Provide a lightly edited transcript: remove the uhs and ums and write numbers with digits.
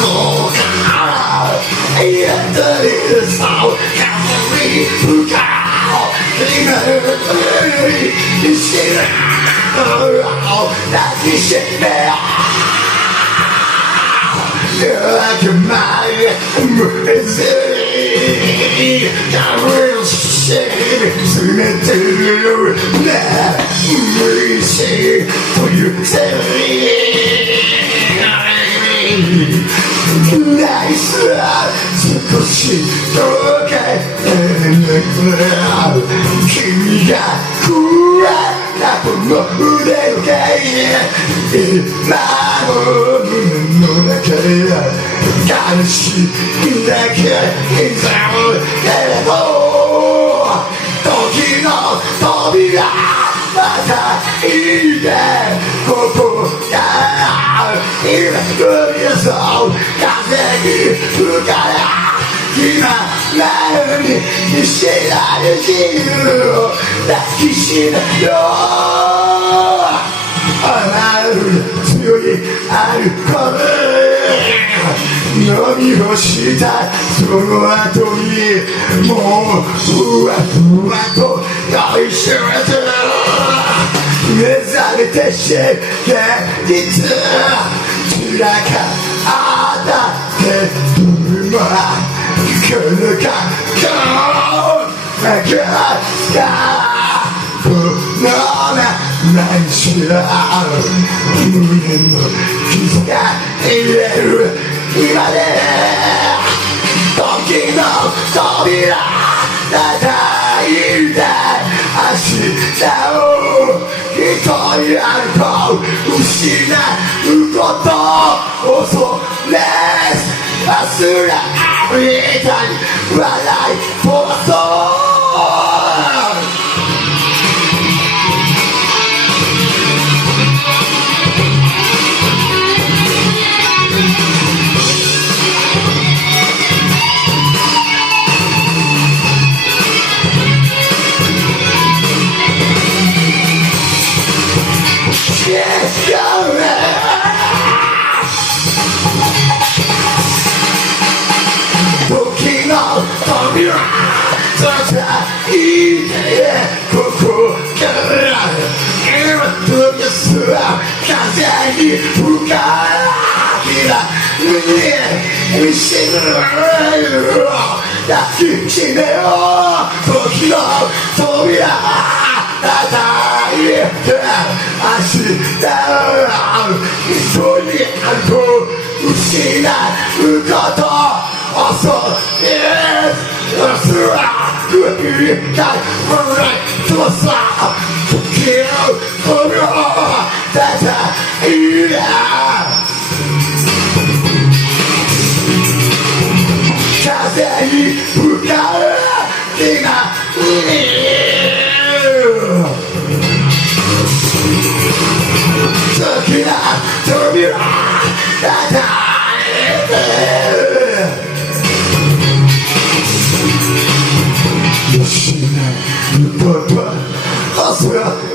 こから家でそう風に吹か今に知ら抱きしめよlike my misery will shake 全ての無視というせいナイス少しどけ君がくらなこの腕の毛今の胸の中で悲しいだけにざるけれど時の扉またいいねここから今踏み出そう風に吹かれ今なのに見せられ自由を抱きしめよあなる強いアルコール飲み干したその後にもうふわふわと酔いしれて目覚めてし現実辛かったけどもこの感情なくしたこの何しろ胸の傷が癒える今で時の扉叩いて明日を一人歩こう失うこと恐れ忘れみたいに笑い飛ばそう時の扉叩いてここから今飛びす風に吹かれるに死ぬ抱きしめよう時の扉叩いて明日を一人歩こう失うこと恐れ忘れくたもないとさ時を飛びを叩いて風に吹かれ今時が扉叩いて失うこと恐れ